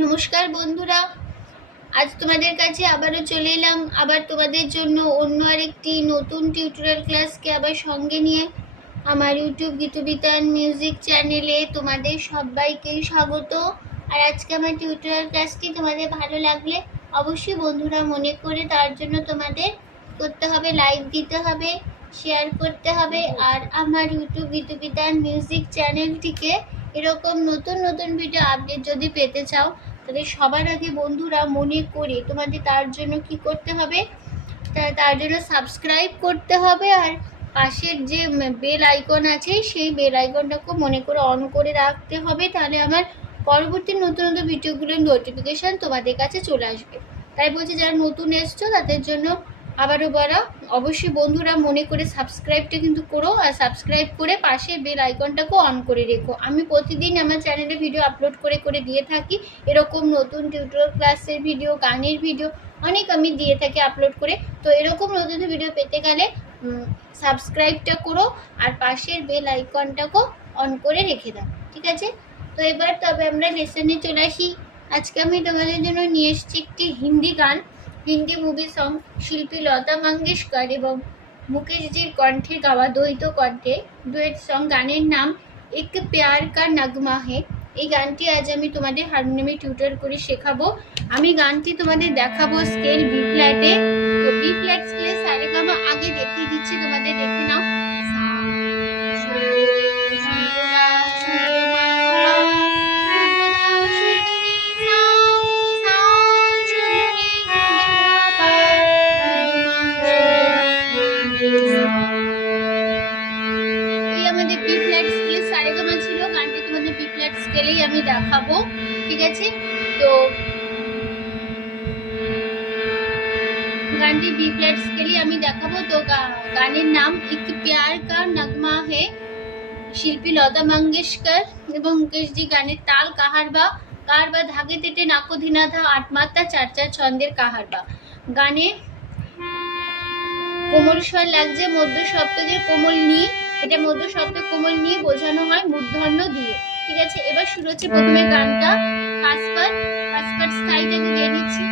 নমস্কার বন্ধুরা, আজ তোমাদের কাছে আবারও চলে এলাম আবার তোমাদের জন্য অন্য আরেকটি নতুন টিউটোরিয়াল ক্লাসকে আবার সঙ্গে নিয়ে। আমার ইউটিউব গীতবিতান মিউজিক চ্যানেলে তোমাদের সবাইকেই স্বাগত। আর আজকে আমার টিউটোরিয়াল ক্লাসটি তোমাদের ভালো লাগলে অবশ্যই বন্ধুরা মনে করে তার জন্য তোমাদের করতে হবে, লাইক দিতে হবে, শেয়ার করতে হবে। আর আমার ইউটিউব গীতবিতান মিউজিক চ্যানেলটিকে এরকম নতুন নতুন ভিডিও আপডেট যদি পেতে চাও, তাহলে সবার আগে বন্ধুরা মনে করে তোমাদের তার জন্য কি করতে হবে, তার জন্য সাবস্ক্রাইব করতে হবে। আর পাশের যে বেল আইকন আছে সেই বেল আইকনটাকে মনে করে অন করে রাখতে হবে, তাহলে আমার পরবর্তী নতুন নতুন ভিডিওগুলোর নোটিফিকেশান তোমাদের কাছে চলে আসবে। তাই বলছি, যারা নতুন এসছো তাদের জন্য আবারও বলা, অবশ্যই বন্ধুরা মনে করে সাবস্ক্রাইবটা কিন্তু করো, আর সাবস্ক্রাইব করে পাশে বেল আইকনটাকেও অন করে রেখো। আমি প্রতিদিন আমার চ্যানেলে ভিডিও আপলোড করে করে দিয়ে থাকি, এরকম নতুন টিউটোরিয়াল ক্লাসের ভিডিও, গানের ভিডিও অনেক আমি দিয়ে থাকি আপলোড করে। তো এরকম নতুন ভিডিও পেতে গেলে সাবস্ক্রাইবটা করো আর পাশের বেল আইকনটাকেও অন করে রেখে দাও, ঠিক আছে? তো এবার তবে আমরা লেসনে চলে আসি। আজকে আমি তোমাদের জন্য নিয়ে এসেছি একটি হিন্দি গান, হিন্দি মুভি সং, শিল্পী লতা মঙ্গেশকর এবং মুকেশজির কণ্ঠে গাওয়া দ্বৈত কণ্ঠে ডুয়েট সং। গানের নাম এক প্যার কা নগমা হে। এই গানটি আজ আমি তোমাদের হারমোনিয়ামে টিউটর করে শেখাবো। আমি গানটি তোমাদের দেখাবো স্কেল বি ফ্ল্যাটে। তো বি ফ্ল্যাট স্কেলে সারেগামা আগে দেখিয়ে দিচ্ছি, তোমাদের দেখে নাও। স্কেলেই আমি দেখাবো, ঠিক আছে? তো গানটি বি ফ্ল্যাট স্কেলেই আমি দেখাবো। তো গানের নাম এক প্যার কা নগমা হে, শিল্পী লতা মঙ্গেশকর এবং মুকেশজি। গানের তাল কাহারবা, কাহারবা ধাগে তেটে নাকো ধিনাধা, আট মাত্রা চার চার ছন্দের কাহারবা। গানে কোমল স্বর লাগছে মধ্য সপ্তকের কোমল নিয়ে, এটা মধ্য সপ্তক কোমল নিয়ে বোঝানো হয় মূর্ধন্য দিয়ে, ঠিক আছে? এবার শুরু হচ্ছে প্রথমে গানটা ফার্স্ট পার্ট স্থায়ীটাকে দিয়ে নিচ্ছি।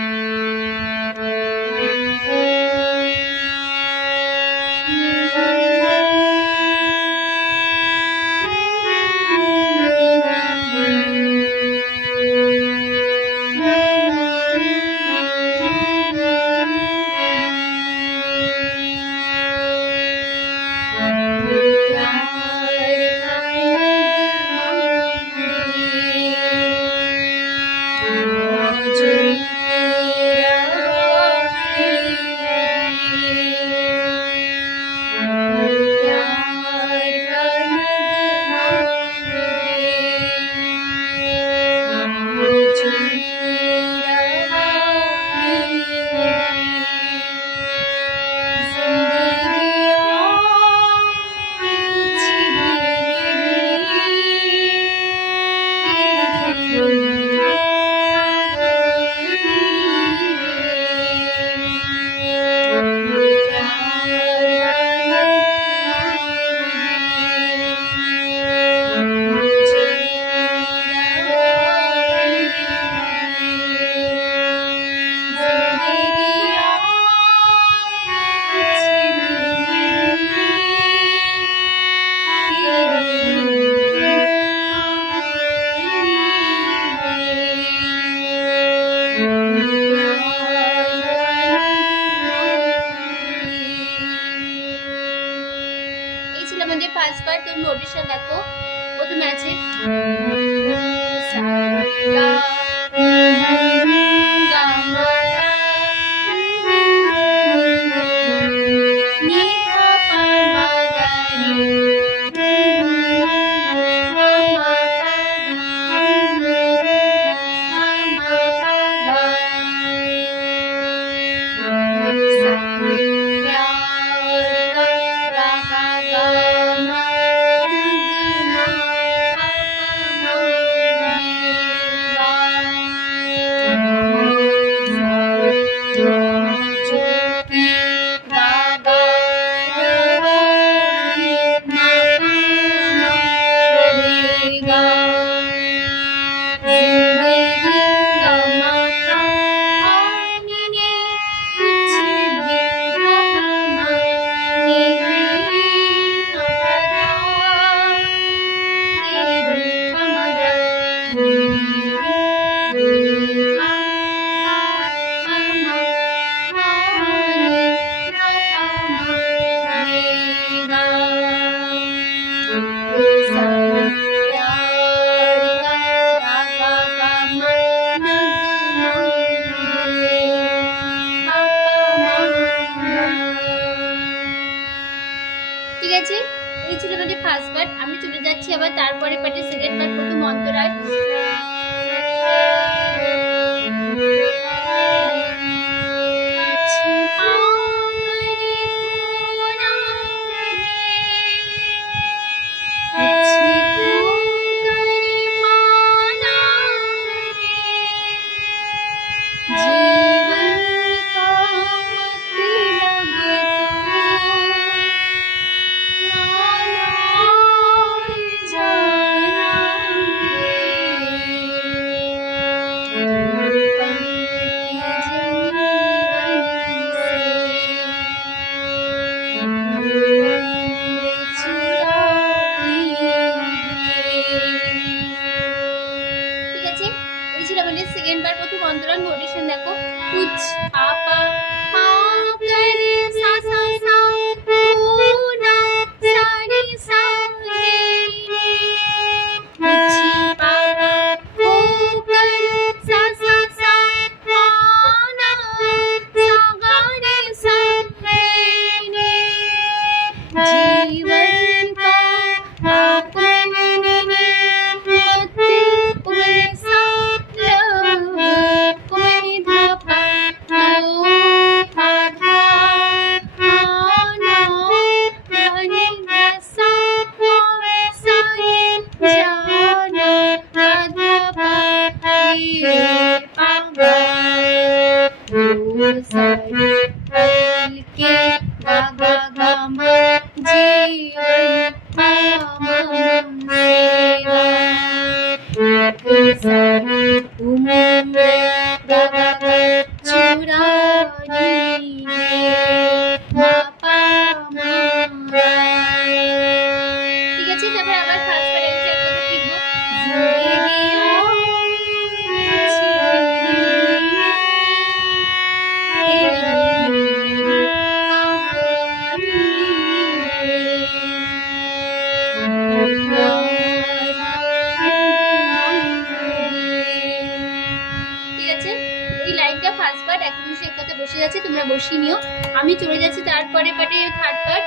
আমাদের ফার্স্ট পার্ট। তুমি নোটিশন দেখো, প্রথমে আছে তারপরে পার্টে সেকেন্ড পার্ট প্রথম অন্তরায়। सेकेंड बार प्रथम अंतराल नोटेशन देखो कुछ पापा हाँ करे सा सा सा ना सा रे सा रे कुछ पापा हो करे सा सा सा ना सा गा रे सा रे जीवन का अपने বসে যাচ্ছে, তোমরা বসিয়ে নিও। আমি চলে যাচ্ছি তারপরে পার্টে থার্ড পার্ট।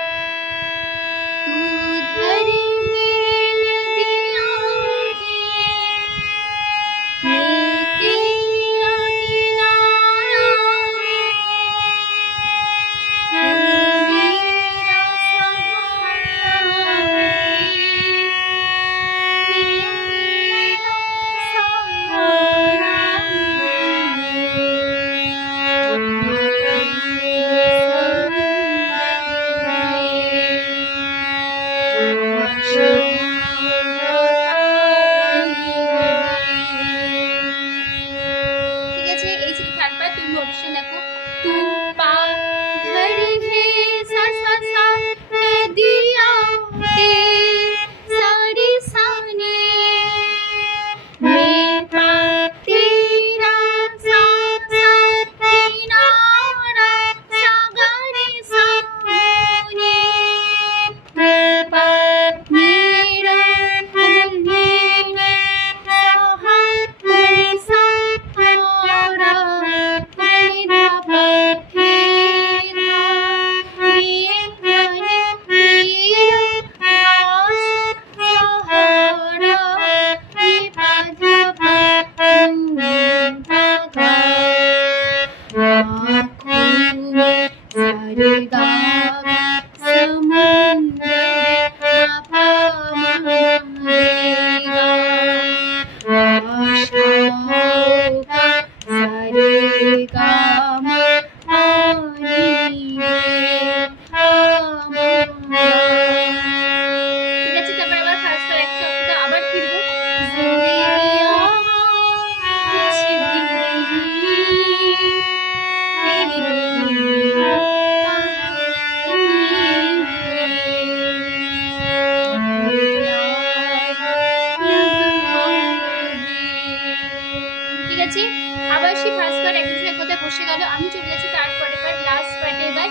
আবার সেই ফার্স্ট পার্ট একদম এক কথায় বসে গেল। আমি চলে যাচ্ছি তারপরে পার্ট লাস্ট পার্টে এবার।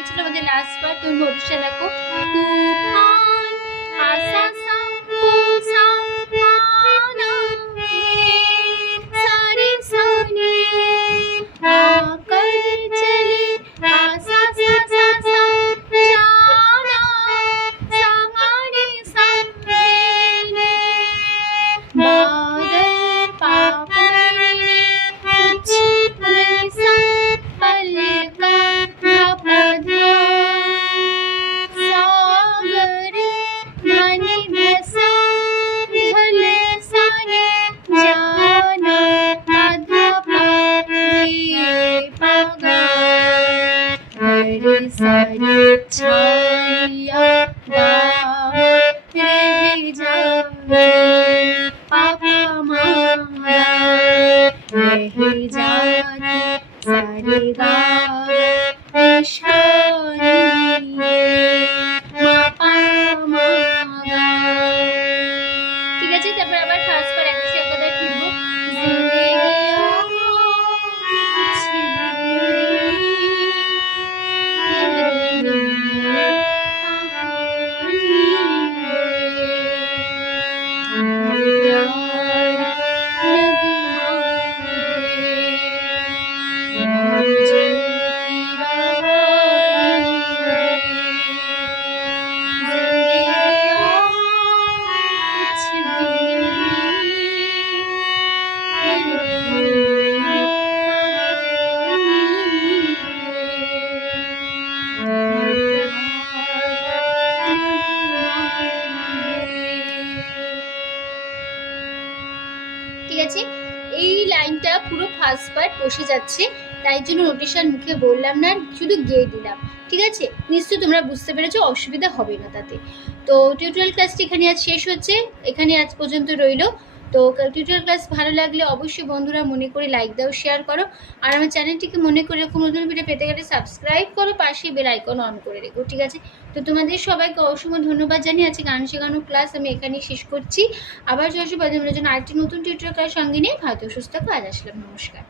এই ছিল আমাদের লাস্ট পার্ট। তুমি নোটটা দেখো। তুফান আসা সা কো সা আনা সারে সারে आकर चले आसा सा सा सा जाना सामाने सामने बादल पापने कुछ ऐसा पलका पधा सागर नानी दसा ढल सारे जाना आधा सारी छाया रह जाए पापा मारा रह जाती सारी ঠিক আছে। তারপর আবার ফার্স্ট পার একশো একবার ফিরবো। ঠিক আছে, এই লাইনটা পুরো ফার্স্ট পার্ট বসে যাচ্ছে, তাই জন্য নোটেশন মুখে বললাম না, শুধু গেয়ে দিলাম। ঠিক আছে, নিশ্চয়ই তোমরা বুঝতে পেরেছো, অসুবিধা হবে না তাতে। তো টিউটোরিয়াল ক্লাসটি এখানে আজ শেষ হচ্ছে, এখানে আজ পর্যন্ত রইলো। তো টিউটোরিয়াল ক্লাস ভালো লাগলে অবশ্যই বন্ধুরা মনে করে লাইক দাও, শেয়ার করো, আর আমার চ্যানেলটিকে মনে করে এরকম নতুন ভিডিও পেতে গেলে সাবস্ক্রাইব করো, পাশে বেল আইকন অন করে রেখো। ঠিক আছে, তো তোমাদের সবাইকে অসংখ্য ধন্যবাদ জানিয়ে আজকে গান শেখানোর ক্লাস আমি এখানেই শেষ করছি। আবার জন্য আরেকটি নতুন টিউটোরিয়াল ক্লাস সঙ্গে নিয়ে ভালো সুস্থ কাজ আসলাম। নমস্কার।